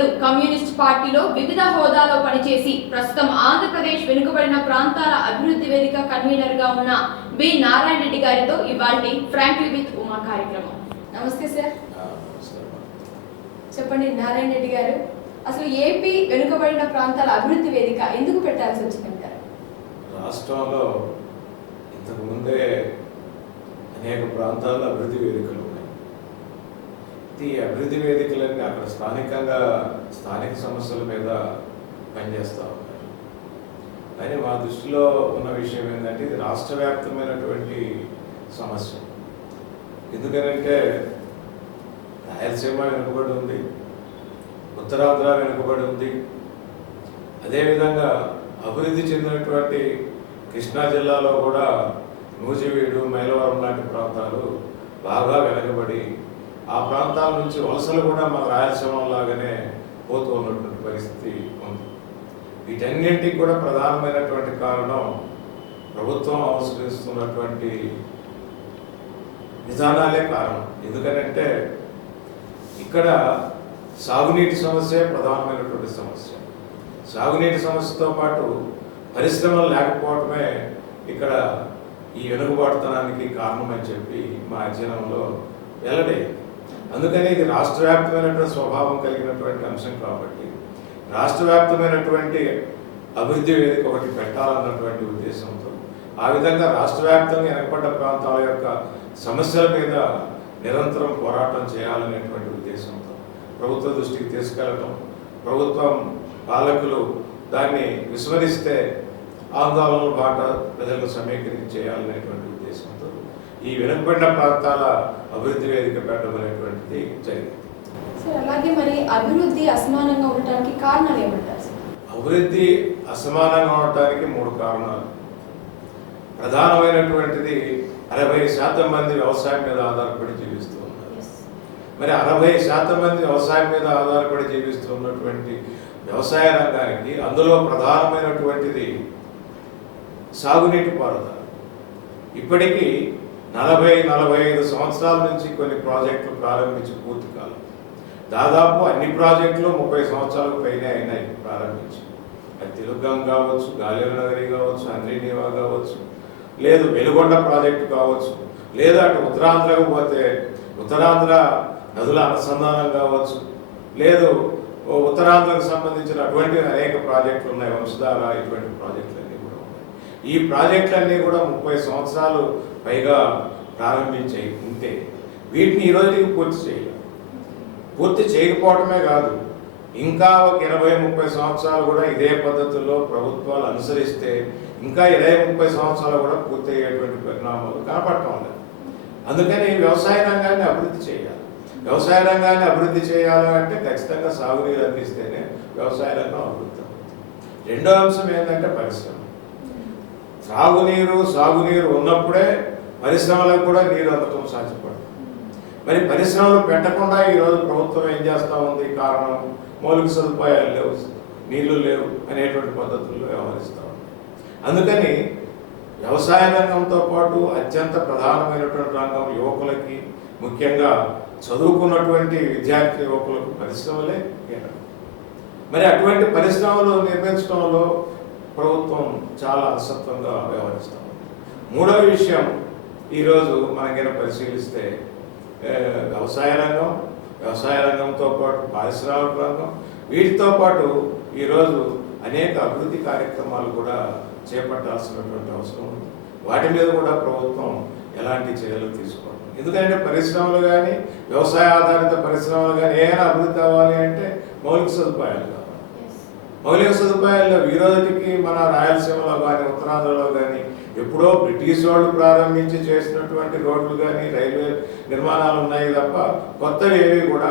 నేతలు కమ్యూనిస్ట్ పార్టీలో వివిధ హోదాలో పనిచేసి ప్రస్తుతం ఆంధ్రప్రదేశ్ వెనుకబడిన ప్రాంతాల అభివృద్ధి వేదిక కన్వీనర్గా ఉన్న బి. నారాయణ రెడ్డి గారితో ఇవాల్టి ఫ్రాంక్లీ విత్ ఉమా కార్యక్రమం. నమస్తే సార్. చెప్పండి నారాయణ రెడ్డి గారు అసలు ఏపీ వెనుకబడిన ప్రాంతాల అభివృద్ధి వేదిక ఎందుకు పెట్టాల్సి వచ్చిందంటారు రాష్ట్రంలో ఇంతకు ముందే అనేక ప్రాంతాల్లో అభివృద్ధి వేదికలు ఈ అభివృద్ధి వేదికలన్నీ అక్కడ స్థానికంగా స్థానిక సమస్యల మీద పనిచేస్తూ ఉంటారు కానీ మా దృష్టిలో ఉన్న విషయం ఏంటంటే ఇది రాష్ట్ర వ్యాప్తమైనటువంటి సమస్య. ఎందుకనంటే రాయలసీమ వెనుకబడి ఉంది ఉత్తరాంధ్ర వెనుకబడి ఉంది. అదేవిధంగా అభివృద్ధి చెందినటువంటి కృష్ణా జిల్లాలో కూడా నూజివీడు మైలవరం లాంటి ప్రాంతాలు బాగా వెనకబడి ఆ ప్రాంతాల నుంచి వలసలు కూడా మన రాయలసీమ లాగానే పోతూ ఉన్నటువంటి పరిస్థితి ఉంది. వీటన్నింటికి కూడా ప్రధానమైనటువంటి కారణం ప్రభుత్వం అవసరిస్తున్నటువంటి విధానాలే కారణం. ఎందుకనంటే ఇక్కడ సాగునీటి సమస్య ప్రధానమైనటువంటి సమస్య. సాగునీటి సమస్యతో పాటు పరిశ్రమలు లేకపోవడమే ఇక్కడ ఈ వెనుకబాటుతనానికి కారణమని చెప్పి మా అధ్యయనంలో వెల్లడైంది. అందుకని ఇది రాష్ట్ర వ్యాప్తమైనటువంటి స్వభావం కలిగినటువంటి అంశం కాబట్టి రాష్ట్ర వ్యాప్తమైనటువంటి అభివృద్ధి వేదిక ఒకటి పెట్టాలన్నటువంటి ఉద్దేశంతో ఆ విధంగా రాష్ట్ర వ్యాప్తంగా వెనకబడ్డ ప్రాంతాల యొక్క సమస్యల మీద నిరంతరం పోరాటం చేయాలనేటువంటి ఉద్దేశంతో ప్రభుత్వ దృష్టికి తీసుకెళ్ళటం ప్రభుత్వం పాలకులు దాన్ని విస్మరిస్తే ఆందోళనలు బాట ప్రజలకు సమీకరించి చేయాలనేటువంటి ఉద్దేశంతో ఈ వెనుకబడిన ప్రాంతాల అభివృద్ధి వేదిక పెట్టడం అనేటువంటిది జరిగింది. సార్ అలాగే మరి అభివృద్ధి అసమానంగా ఉండటానికి కారణాలు ఏమంటారు అభివృద్ధి అసమానంగా ఉండటానికి మూడు కారణాలు. ప్రధానమైనటువంటిది అరవై శాతం మంది వ్యవసాయం మీద ఆధారపడి జీవిస్తూ ఉన్నారు. మరి అరవై శాతం మంది వ్యవసాయం మీద ఆధారపడి జీవిస్తున్నటువంటి వ్యవసాయ రంగానికి అందులో ప్రధానమైనటువంటిది సాగునీటి పారుదల. ఇప్పటికీ నలభై నలభై ఐదు సంవత్సరాల నుంచి కొన్ని ప్రాజెక్టులు ప్రారంభించి పూర్తి కాలం. దాదాపు అన్ని ప్రాజెక్టులు ముప్పై సంవత్సరాలకు పైనే అయినాయి ప్రారంభించి. అది తెలుగం కావచ్చు గాలియల నగరి కావచ్చు అంద్రీనీవా కావచ్చు లేదు వెలుగొండ ప్రాజెక్టు కావచ్చు లేదా అటు ఉత్తరాంధ్రకు పోతే ఉత్తరాంధ్ర నదుల అనుసంధానం కావచ్చు లేదు ఉత్తరాంధ్రకు సంబంధించిన అటువంటి అనేక ప్రాజెక్టులు ఉన్నాయి వంశధార ఇటువంటి ప్రాజెక్టులు ఈ ప్రాజెక్టులన్నీ కూడా ముప్పై సంవత్సరాలు పైగా ప్రారంభించే ఉంటే వీటిని ఈరోజుకి పూర్తి చేయాలి. పూర్తి చేయకపోవడమే కాదు ఇంకా ఒక ఇరవై ముప్పై సంవత్సరాలు కూడా ఇదే పద్ధతుల్లో ప్రభుత్వాలు అనుసరిస్తే ఇంకా ఇరవై ముప్పై సంవత్సరాలు కూడా పూర్తి అయ్యేటువంటి పరిణామాలు కనపడటం లేదు. అందుకని వ్యవసాయ రంగాన్ని అభివృద్ధి చేయాలి. వ్యవసాయ రంగాన్ని అభివృద్ధి చేయాలంటే ఖచ్చితంగా సాగునీరు అందిస్తేనే వ్యవసాయ రంగం అభివృద్ధి రెండో అంశం ఏంటంటే పరిశ్రమ. త్రాగునీరు సాగునీరు ఉన్నప్పుడే పరిశ్రమలకు కూడా నీరు అందటం సాధ్యపడుతుంది మరి పరిశ్రమలు పెట్టకుండా ఈరోజు ప్రభుత్వం ఏం చేస్తూ ఉంది? కారణం మౌలిక సదుపాయాలు లేవు నీళ్ళు లేవు అనేటువంటి పద్ధతుల్లో వ్యవహరిస్తూ ఉంది. అందుకని వ్యవసాయ రంగంతో పాటు అత్యంత ప్రధానమైనటువంటి రంగం యువకులకి ముఖ్యంగా చదువుకున్నటువంటి విద్యార్థి యువకులకు పరిశ్రమలే కీలకం మరి అటువంటి పరిశ్రమలు నిర్మించడంలో ప్రభుత్వం చాలా అసత్వంగా వ్యవహరిస్తూ. ఉంది మూడవ విషయం ఈరోజు మనకైనా పరిశీలిస్తే వ్యవసాయ రంగం వ్యవసాయ రంగంతో పాటు పారిశ్రామిక రంగం వీటితో పాటు ఈరోజు అనేక అభివృద్ధి కార్యక్రమాలు కూడా చేపట్టాల్సినటువంటి అవసరం ఉంది. వాటి మీద కూడా ప్రభుత్వం ఎలాంటి చర్యలు తీసుకోవడం ఎందుకంటే పరిశ్రమలు కానీ వ్యవసాయ ఆధారిత పరిశ్రమలు కానీ ఏమైనా అభివృద్ధి అవ్వాలి అంటే మౌలిక సదుపాయాలు మౌలిక సదుపాయాల్లో ఈ రోజుకి మన రాయలసీమలో కానీ ఉత్తరాంధ్రలో కానీ ఎప్పుడో బ్రిటిష్ వాళ్ళు ప్రారంభించి చేసినటువంటి రోడ్లు కానీ రైల్వే నిర్మాణాలు ఉన్నాయి తప్ప కొత్తవి ఏవి కూడా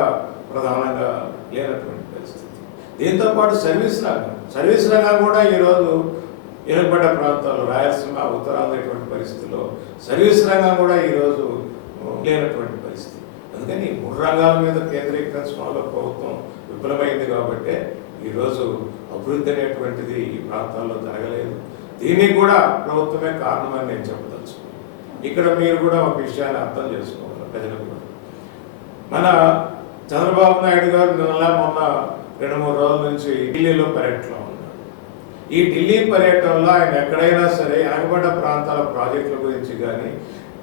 ప్రధానంగా లేనటువంటి పరిస్థితి. దీంతో పాటు సర్వీస్ రంగం. సర్వీస్ రంగం కూడా ఈరోజు వెనుకబడ్డ ప్రాంతాల్లో రాయలసీమ ఉత్తరాంధ్ర ఇటువంటి పరిస్థితుల్లో సర్వీస్ రంగం కూడా ఈరోజు లేనటువంటి పరిస్థితి. అందుకని మూడు రంగాల మీద కేంద్రీకరించడంలో ప్రభుత్వం విఫలమైంది కాబట్టి ఈరోజు అభివృద్ధి అనేటువంటిది ఈ ప్రాంతాల్లో జరగలేదు. దీనికి కూడా ప్రభుత్వమే కారణమని నేను చెప్పదలుచు ఇక్కడ మీరు కూడా ఒక విషయాన్ని అర్థం చేసుకోవాలి ప్రజలు కూడా. మన చంద్రబాబు నాయుడు గారు నిన్న మొన్న రెండు మూడు రోజుల నుంచి ఢిల్లీలో పర్యటనలో ఉన్నారు. ఈ ఢిల్లీ పర్యటనలో ఆయన ఎక్కడైనా సరే వెనకబడ్డ ప్రాంతాల ప్రాజెక్టుల గురించి కానీ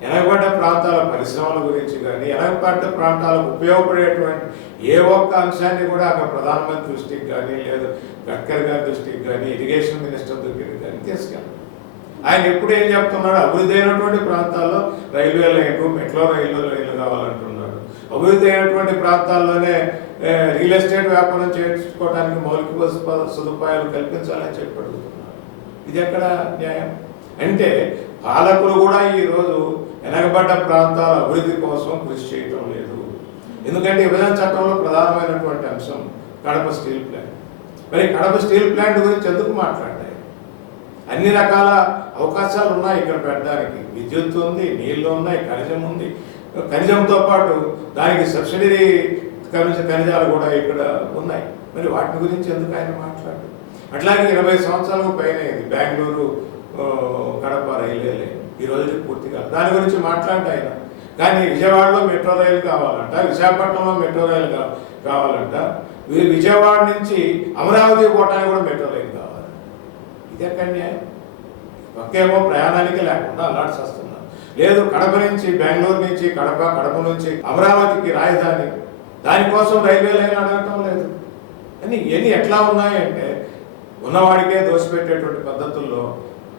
వెనకబడ్డ ప్రాంతాల పరిశ్రమల గురించి కానీ వెనకబడ్డ ప్రాంతాలకు ఉపయోగపడేటువంటి ఏ ఒక్క అంశాన్ని కూడా అక్కడ ప్రధానమంత్రి దృష్టికి కానీ లేదు గడ్కరీ గారి దృష్టికి కానీ ఇరిగేషన్ మినిస్టర్ దగ్గరికి కానీ తీసుకెళ్ళాలి. ఆయన ఎప్పుడు ఏం చెప్తున్నాడు? అభివృద్ధి అయినటువంటి ప్రాంతాల్లో రైల్వే లైన్లు మెట్రో రైలు లైన్లు కావాలంటున్నాడు. అభివృద్ధి అయినటువంటి ప్రాంతాల్లోనే రియల్ ఎస్టేట్ వ్యాపారం చేసుకోవడానికి మౌలిక సదుపాయాలు కల్పించాలని చెప్పి ఇది ఎక్కడ న్యాయం? అంటే పాలకులు కూడా ఈరోజు వెనకబడ్డ ప్రాంతాల అభివృద్ధి కోసం కృషి చేయటం లేదు. ఎందుకంటే విభజన చట్టంలో ప్రధానమైనటువంటి అంశం కడప స్టీల్ ప్లాంట్. మరి కడప స్టీల్ ప్లాంట్ గురించి ఎందుకు మాట్లాడాయి అన్ని రకాల అవకాశాలు ఉన్నాయి ఇక్కడ పెట్టడానికి. విద్యుత్ ఉంది నీళ్ళు ఉన్నాయి ఖనిజం ఉంది. ఖనిజంతో పాటు దానికి సబ్సిడీ ఖనిజ ఖనిజాలు కూడా ఇక్కడ ఉన్నాయి. మరి వాటి గురించి ఎందుకు ఆయన మాట్లాడు అట్లాగే ఇరవై సంవత్సరాలకు పైన బెంగళూరు కడప రైల్వే లైన్. ఈ రోజుకి పూర్తిగా. దాని గురించి మాట్లాడి ఆయన కానీ విజయవాడలో మెట్రో రైలు కావాలంట విశాఖపట్నంలో మెట్రో రైలు కా- కావాలంట. విజయవాడ నుంచి అమరావతి పోవటానికి కూడా మెట్రో రైలు కావాలి. ఇదే ఎక్కడ ఒకేమో ప్రయాణానికి లేకుండా అలాట్ వస్తున్నారు లేదు కడప నుంచి బెంగళూరు నుంచి కడప కడప నుంచి అమరావతికి రాజధాని. దానికోసం రైల్వే లైన్ అడగటం లేదు. అని ఇవన్నీ ఎట్లా ఉన్నాయంటే ఉన్నవాడికే దోషపెట్టేటువంటి పద్ధతుల్లో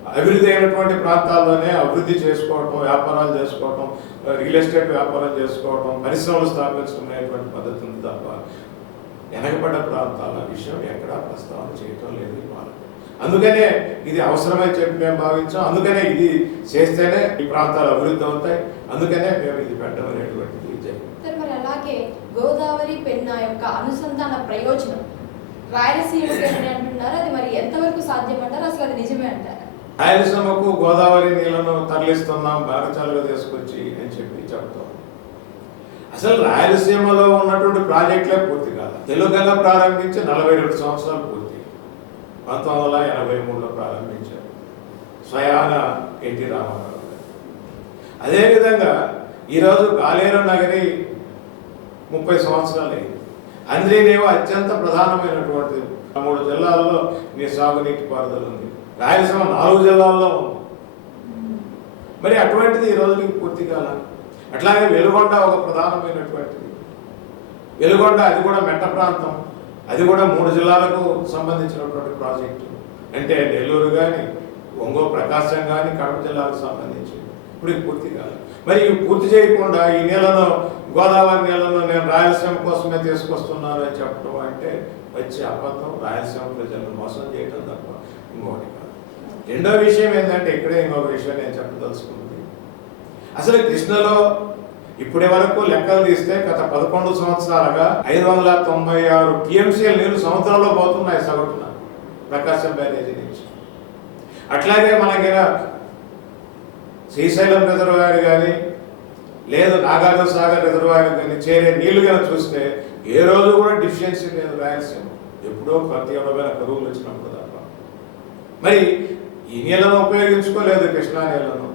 అభివృద్ధి అయినటువంటి ప్రాంతాల్లోనే అభివృద్ధి చేసుకోవటం వ్యాపారాలు చేసుకోవటం రియల్ ఎస్టేట్ వ్యాపారం చేసుకోవటం పరిశ్రమలు స్థాపించడం అనేటువంటి పద్ధతి ఉంది తప్ప వెనకబడ్డ ప్రాంతాల విషయం ఎక్కడా ప్రస్తావన చేయటం లేదు ఈ అందుకనే ఇది అవసరమని చెప్పి మేము భావించాం. అందుకనే ఇది చేస్తేనే ఈ ప్రాంతాలు అభివృద్ధి అవుతాయి. అందుకనే మేము ఇది పెట్టడం అనేటువంటిది మరి అలాగే గోదావరి పెన్నా యొక్క అనుసంధాన ప్రయోజనం రాయలసీమ అంటున్నారు. అది మరి ఎంతవరకు సాధ్యం అంటారు అసలు అది నిజమే అంటారు? రాయలసీమకు గోదావరి నీళ్ళను తరలిస్తున్నాం బాగచాలుగా తీసుకొచ్చి అని చెప్పి చెప్తాం. అసలు రాయలసీమలో ఉన్నటువంటి ప్రాజెక్టులే పూర్తి కాదు. తెలుగుగా ప్రారంభించి నలభై రెండు సంవత్సరాలు పూర్తి. పంతొమ్మిది వందల ఎనభై మూడులో ప్రారంభించారు. స్వయాన ఎన్టీ రామారావు గారు. అదేవిధంగా ఈరోజు గాలేరు నగరి ముప్పై సంవత్సరాలు అయింది అంద్రీనేవో అత్యంత ప్రధానమైనటువంటి మూడు జిల్లాల్లో మీ సాగునీటి పారుదల ఉంది. రాయలసీమ నాలుగు జిల్లాల్లో ఉంది. మరి అటువంటిది ఈ రోజుకి పూర్తి కాల. అట్లాగే వెలుగొండ ఒక ప్రధానమైనటువంటిది. వెలుగొండ అది కూడా మెట్ట ప్రాంతం. అది కూడా మూడు జిల్లాలకు సంబంధించినటువంటి ప్రాజెక్టు. అంటే నెల్లూరు కానీ ఒంగోలు ప్రకాశం కానీ కడప జిల్లాకు సంబంధించి ఇప్పుడు ఇది పూర్తి కాదు మరి ఇవి పూర్తి చేయకుండా ఈ నీళ్ళను గోదావరి నీళ్ళను నేను రాయలసీమ కోసమే తీసుకొస్తున్నాను అని చెప్పడం అంటే వచ్చే అబద్ధం రాయలసీమ ప్రజలను మోసం చేయటం తప్ప ఇంకొకటి కాదు. రెండో విషయం ఏంటంటే ఇక్కడే ఇంకొక విషయం నేను చెప్పదలుచుకున్నది. అసలు కృష్ణలో ఇప్పటి వరకు లెక్కలు తీస్తే గత పదకొండు సంవత్సరాలుగా ఐదు వందల తొంభై ఆరు టీఎంసీఎల్ నీళ్ళు సముద్రంలో పోతున్నాయి సగటున ప్రకాశం బ్యారేజీ నుంచి. అట్లాగే మనకి శ్రీశైలం రిజర్వాయర్ కానీ లేదు నాగార్జున సాగర్ రిజర్వాయర్ కానీ చేరే నీళ్ళు కానీ చూస్తే ఏ రోజు కూడా డిఫిషియన్సీ లేదు రాయలసీమ. ఎప్పుడో ప్రత్యేకమైన కరువులు వచ్చినప్పుడు తప్ప. మరి ఈ నీళ్ళను ఉపయోగించుకోలేదు కృష్ణా నీళ్ళను.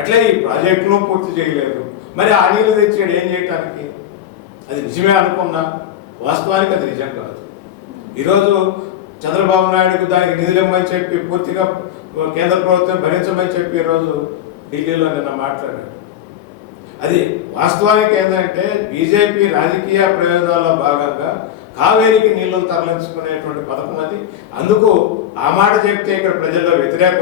అట్లే ఈ ప్రాజెక్టును పూర్తి చేయలేదు. మరి ఆ నీళ్ళు తెచ్చాడు ఏం చేయటానికి? అది నిజమే అనుకున్నా వాస్తవానికి అది నిజం కాదు. ఈరోజు చంద్రబాబు నాయుడుకు దానికి నిధులమ్మని చెప్పి పూర్తిగా కేంద్ర ప్రభుత్వం భరించమని చెప్పి ఈరోజు ఢిల్లీలో నిన్న మాట్లాడాడు. అది వాస్తవానికి ఏంటంటే బీజేపీ రాజకీయ ప్రయోజనాల్లో భాగంగా కావేరికి నీళ్ళను తరలించుకునేటువంటి పథకం అది. అందుకు ఆ మాట చెప్తే ఇక్కడ ప్రజల్లో వ్యతిరేక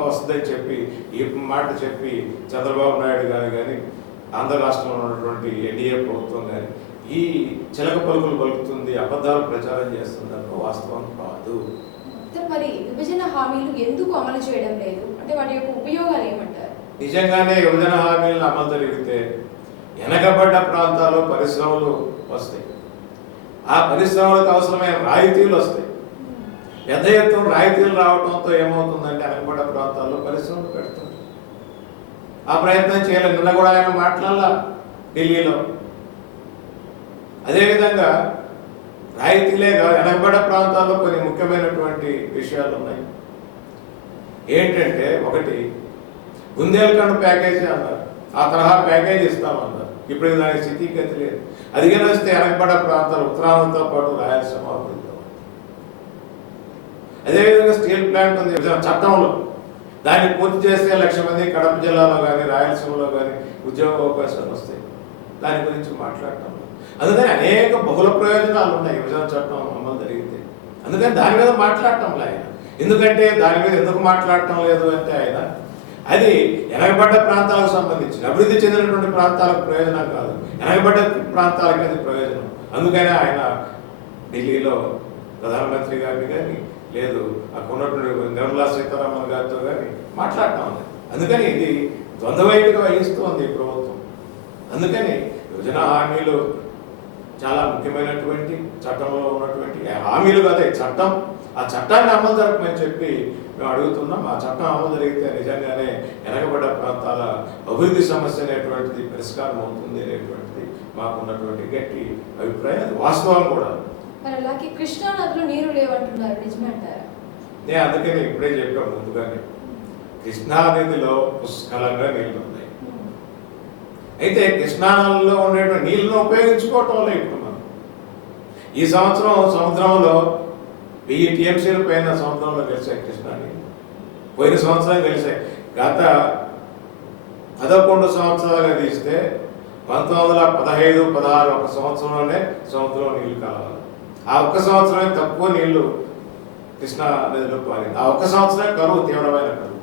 వస్తుందని చెప్పి ఈ మాట చెప్పి చంద్రబాబు నాయుడు గారు కానీ ఆంధ్ర రాష్ట్రంలో ఉన్నటువంటి ఎన్డీఏ ప్రభుత్వం కానీ ఈ చిలక పలుకులు పలుకుతుంది అబద్ధాలు ప్రచారం చేస్తుంది వాస్తవం కాదు. మరి విభజన హామీలు ఎందుకు అమలు చేయడం లేదు? అంటే వాటి యొక్క ఉపయోగాలు ఏమంటారు? నిజంగానే విభజన హామీలను అమలు జరిగితే వెనకబడ్డ ప్రాంతాల్లో పరిశ్రమలు వస్తాయి. ఆ పరిశ్రమలకు అవసరమైన రాయితీలు వస్తాయి. పెద్ద ఎత్తున రాయితీలు రావడంతో ఏమవుతుందంటే వెనకబడ్డ ప్రాంతాల్లో పరిశ్రమలు పెడతారు ఆ ప్రయత్నం చేయాలి. నిన్న కూడా ఆయన మాట్లాడాల? ఢిల్లీలో. అదేవిధంగా రాయితీలే కాదు వెనకబడ్డ ప్రాంతాల్లో కొన్ని ముఖ్యమైనటువంటి విషయాలు ఉన్నాయి. ఏంటంటే ఒకటి బుందేల్ఖండ్ ప్యాకేజీ అన్నారు. ఆ తరహా ప్యాకేజీ ఇస్తామన్నారు. ఇప్పుడు దాని స్థితిగతి లేదు. అధిగమిస్తే కానీ ప్రాంతాలు ఉత్తరాంధ్రతో పాటు రాయలసీమ అవుతుంది. అదేవిధంగా స్టీల్ ప్లాంట్ ఉంది. చట్టంలో దాన్ని పూర్తి చేస్తే లక్ష మంది కడప జిల్లాలో కానీ రాయలసీమలో కానీ ఉద్యోగ అవకాశాలు వస్తాయి. దాని గురించి మాట్లాడటం అందుకని అనేక బహుళ ప్రయోజనాలు ఉన్నాయి. విభజన చట్టం అమలు జరిగితే అందుకని దాని మీద మాట్లాడటం లే ఆయన. ఎందుకంటే దాని మీద ఎందుకు మాట్లాడటం లేదు అంటే ఆయన అది వెనకబడ్డ ప్రాంతాలకు సంబంధించి అభివృద్ధి చెందినటువంటి ప్రాంతాలకు ప్రయోజనం కాదు. వెనకబడ్డ ప్రాంతాలకు అది ప్రయోజనం. అందుకనే ఆయన ఢిల్లీలో ప్రధానమంత్రి గారిని కానీ లేదు అక్కడ ఉన్నటువంటి నిర్మలా సీతారామన్ గారితో కానీ మాట్లాడటం ఉంది. అందుకని ఇది ద్వంద్వైపుగా వహిస్తుంది ఈ ప్రభుత్వం. అందుకని విభజన హామీలు చాలా ముఖ్యమైనటువంటి చట్టంలో ఉన్నటువంటి హామీలు కదా చట్టం ఆ చట్టాన్ని అమలు జరపమని చెప్పి మేము అడుగుతున్నాం. ఆ చట్టం అమలు జరిగితే నిజంగానే వెనకబడ్డ ప్రాంతాల అభివృద్ధి సమస్య అనేటువంటిది పరిష్కారం అవుతుంది అనేటువంటిది మాకున్నటువంటి గట్టి అభిప్రాయం. అది వాస్తవం కూడా. మరి అలాగే కృష్ణా నదిలో నీరు లేవంటున్నారు నిజమంటారా? నేను అందుకని ఇప్పుడే చెప్పాను ముందుగానే. కృష్ణా నదిలో పుష్కలంగా నీళ్ళు ఉన్నాయి అయితే కృష్ణానదిలో ఉండేటువంటి నీళ్ళను ఉపయోగించుకోవటం వల్ల ఇప్పుడు మనం ఈ సంవత్సరం సముద్రంలో వెయ్యి టీఎంసీలు పైన సంవత్సరంలో గెలిచాయి కృష్ణాని పోయిన సంవత్సరం గెలిచాయి. గత పదకొండు సంవత్సరాలుగా తీస్తే పంతొమ్మిది వందల పదహైదు పదహారు ఒక సంవత్సరంలోనే సముద్రంలో నీళ్ళు కావాలి. ఆ ఒక్క సంవత్సరమే తక్కువ నీళ్ళు కృష్ణా నదిలో పారింది. ఆ ఒక్క సంవత్సరం కరువు తీవ్రమైన కరువు.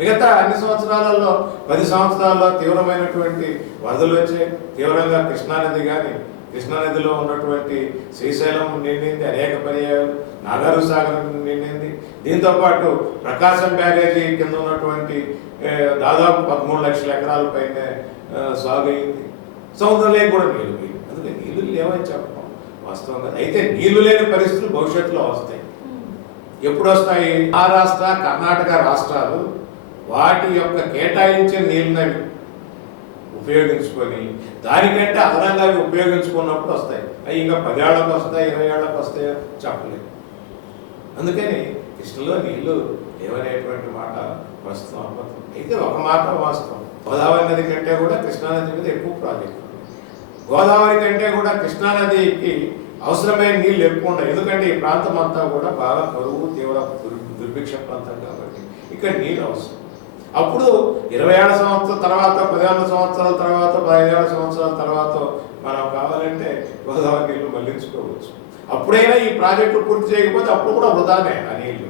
మిగతా అన్ని సంవత్సరాలలో పది సంవత్సరాల్లో తీవ్రమైనటువంటి వరదలు వచ్చాయి. తీవ్రంగా కృష్ణానది కానీ కృష్ణానదిలో ఉన్నటువంటి శ్రీశైలం నిండింది అనేక పర్యాయాలు నాగారు సాగర్ నిండింది. దీంతో పాటు ప్రకాశం బ్యారేజీ కింద ఉన్నటువంటి దాదాపు పదమూడు లక్షల ఎకరాల పైన సాగు అయింది. సముద్రంలో కూడా నీళ్ళు పోయింది అందుకే నీళ్ళు లేవని చెప్పడం వాస్తవంగా అయితే నీళ్ళు లేని పరిస్థితులు భవిష్యత్తులో వస్తాయి. ఎప్పుడు వస్తాయి? మహారాష్ట్ర కర్ణాటక రాష్ట్రాలు వాటి యొక్క కేటాయించే నీళ్ళని ఉపయోగించుకొని దానికంటే అదనంగా అవి ఉపయోగించుకున్నప్పుడు వస్తాయి. అవి ఇంకా పదేళ్ళకు వస్తాయి ఇరవై ఏళ్ళకు వస్తాయో చెప్పలేదు. అందుకని కృష్ణలో నీళ్ళు ఏమనేటువంటి మాట ప్రస్తుతం అబద్ధం అయితే ఒక మాట వాస్తవం. గోదావరి నది కంటే కూడా కృష్ణానది మీద ఎక్కువ ప్రాజెక్ట్. గోదావరి కంటే కూడా కృష్ణానదికి అవసరమైన నీళ్ళు ఎక్కువ ఉండవు. ఎందుకంటే ఈ ప్రాంతం అంతా కూడా బాగా కరువు తీవ్ర దుర్భిక్ష ప్రాంతం కాబట్టి ఇక్కడ నీళ్ళు అవసరం. అప్పుడు ఇరవై ఏడు సంవత్సరాల తర్వాత పదిహేను సంవత్సరాల తర్వాత పదిహేను సంవత్సరాల తర్వాత మనం కావాలంటే గోదావరి నీళ్ళు మళ్ళించుకోవచ్చు. అప్పుడైనా ఈ ప్రాజెక్టు పూర్తి చేయకపోతే అప్పుడు కూడా వృధానే ఆ నీళ్ళు.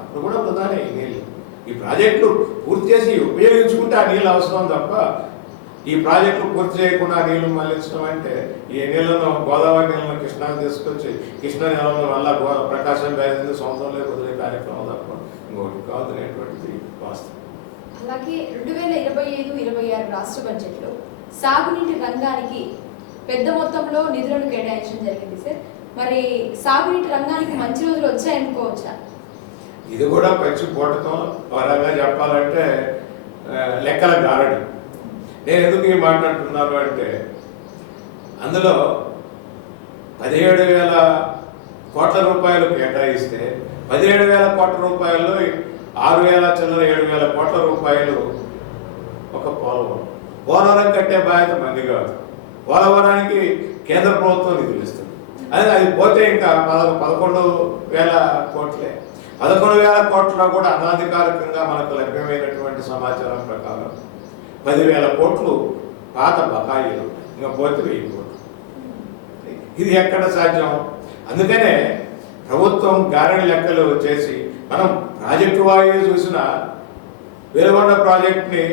అప్పుడు కూడా వృధానే ఈ నీళ్ళు. ఈ ప్రాజెక్టులు పూర్తి చేసి ఉపయోగించుకుంటే ఆ నీళ్ళు అవసరం తప్ప ఈ ప్రాజెక్టులు పూర్తి చేయకుండా నీళ్ళు మళ్ళించడం అంటే ఈ నీళ్ళను గోదావరి నీళ్ళను కృష్ణాకి తీసుకొచ్చి కృష్ణా నీళ్ళను వల్ల ప్రకాశం బ్యారేజ్ సొంతంలో వదిలే కార్యక్రమం తప్ప ఇంకోటి కాదు అనేటువంటిది వాస్తవం. అలాగే రెండు వేల ఇరవై ఐదు ఇరవై ఆరు రాష్ట్ర బడ్జెట్లో సాగునీటి రంగానికి పెద్ద మొత్తంలో నిధులను కేటాయించడం జరిగింది సార్. మరి సాగునీటి రంగానికి మంచి రోజులు వచ్చాయనుకోవచ్చా? ఇది కూడా పచ్చి పూటతో పరంగా చెప్పాలంటే లెక్కల గారడి నేను ఎందుకు ఈ మాట్లాడుతున్నాను అంటే అందులో పదిహేడు వేల కోట్ల రూపాయలు కేటాయిస్తే పదిహేడు వేల కోట్ల రూపాయల్లో ఆరు వేల చిల్లర ఏడు వేల కోట్ల రూపాయలు ఒక పోలవరం. పోలవరం కట్టే బాధ్యత మంది కాదు. పోలవరానికి కేంద్ర ప్రభుత్వం నిధులు ఇస్తుంది. అదే అది పోతే ఇంకా పద పదకొండు వేల కోట్లే. పదకొండు వేల కోట్లలో కూడా అనాధికారికంగా మనకు లభ్యమైనటువంటి సమాచారం ప్రకారం పదివేల కోట్లు పాత బకాయిలు ఇంకా పోతే వెయ్యి కోట్లు. ఇది ఎక్కడ సాధ్యం? అందుకనే ప్రభుత్వం గారెడి లెక్కలు చేసి మనం ప్రాజెక్టు వాయువు చూసిన వెలుగొండ ప్రాజెక్ట్ని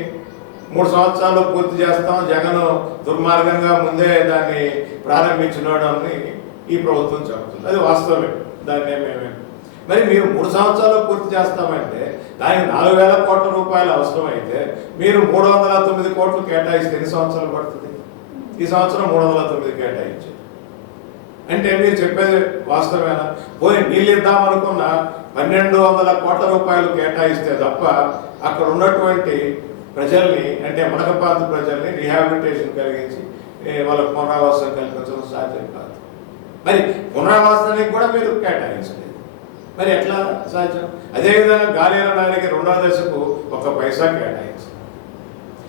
మూడు సంవత్సరాల్లో పూర్తి చేస్తాం. జగన్ దుర్మార్గంగా ముందే దాన్ని ప్రారంభించినోడని ఈ ప్రభుత్వం చెబుతుంది. అది వాస్తవమే. దాన్ని మేమే మరి మీరు మూడు సంవత్సరాలు పూర్తి చేస్తామంటే దానికి నాలుగు వేల కోట్ల రూపాయలు అవసరమైతే మీరు మూడు వందల తొమ్మిది కోట్లు కేటాయిస్తే ఎన్ని సంవత్సరాలు పడుతుంది? ఈ సంవత్సరం మూడు వందల తొమ్మిది కేటాయించారు. అంటే మీరు చెప్పేది వాస్తవేనా పోయి నీళ్ళు ఇద్దామనుకున్న పన్నెండు వందల కోట్ల రూపాయలు కేటాయిస్తే తప్ప అక్కడ ఉన్నటువంటి ప్రజల్ని అంటే మనకపాంత ప్రజల్ని రిహాబిలిటేషన్ కలిగించి ఏ, వాళ్ళకు పునరావాసం కల్పించడం సాధ్యం కాదు. మరి పునరావాసానికి కూడా మీరు కేటాయించలేదు. మరి ఎట్లా సాధ్యం? అదేవిధంగా గాలి అనడానికి రెండవ దశకు ఒక పైసా కేటాయించారు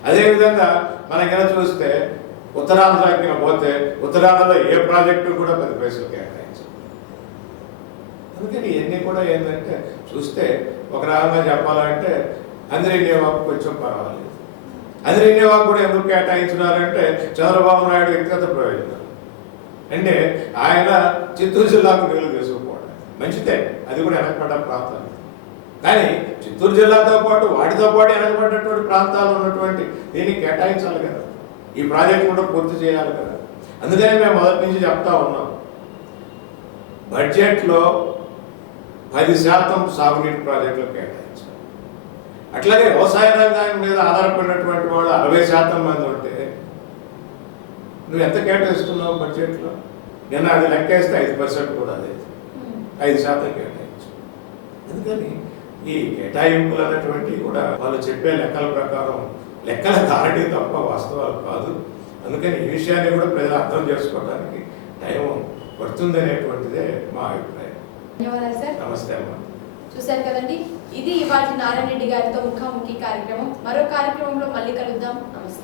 అదేవిధంగా మనకైనా చూస్తే ఉత్తరాంధ్రకి పోతే ఉత్తరాంధ్రలో ఏ ప్రాజెక్టు కూడా పది పైసలు కేటాయించు అందుకని ఇవన్నీ కూడా ఏంటంటే చూస్తే ఒక రకంగా చెప్పాలంటే అందరినేవాకు కొంచెం పర్వాలేదు. అందరినేవాకు కూడా ఎందుకు కేటాయించినారంటే చంద్రబాబు నాయుడు వ్యక్తిగత ప్రయోజనం. అంటే ఆయన చిత్తూరు జిల్లాకు నీళ్ళు తీసుకుపోవడం మంచిదే. అది కూడా వెనకబడ్డ ప్రాంతం కానీ చిత్తూరు జిల్లాతో పాటు వాటితో పాటు వెనకబడ్డటువంటి ప్రాంతాలు ఉన్నటువంటి దీన్ని కేటాయించాలి కదా. ఈ ప్రాజెక్ట్ కూడా పూర్తి చేయాలి కదా. అందుకనే మేము మొదటి నుంచి చెప్తా ఉన్నాం. బడ్జెట్లో పది శాతం సాగునీటి ప్రాజెక్టులు కేటాయించాలి. అట్లాగే వ్యవసాయ రంగం మీద ఆధారపడినటువంటి వాళ్ళు అరవై శాతం మంది నువ్వు ఎంత కేటాయిస్తున్నావు బడ్జెట్లో? నిన్న అది లెక్కేస్తే ఐదు పర్సెంట్ కూడా అదే. ఐదు శాతం కేటాయించు. అందుకని ఈ కేటాయింపులు అనేటువంటివి కూడా వాళ్ళు చెప్పే లెక్కల ప్రకారం లెక్కల దాటి తప్ప వాస్తవాలు కాదు. అందుకని ఈ విషయాన్ని కూడా ప్రజలు అర్థం చేసుకోవడానికి టైం పడుతుందనేటువంటిదే మా అభిప్రాయం. నమస్తే అమ్మా. చూశారు కదండి? ఇది ఇవాటి నారాయణ రెడ్డి గారితో ముఖాముఖి కార్యక్రమం. మరో కార్యక్రమంలో మళ్ళీ కలుద్దాం. నమస్తే.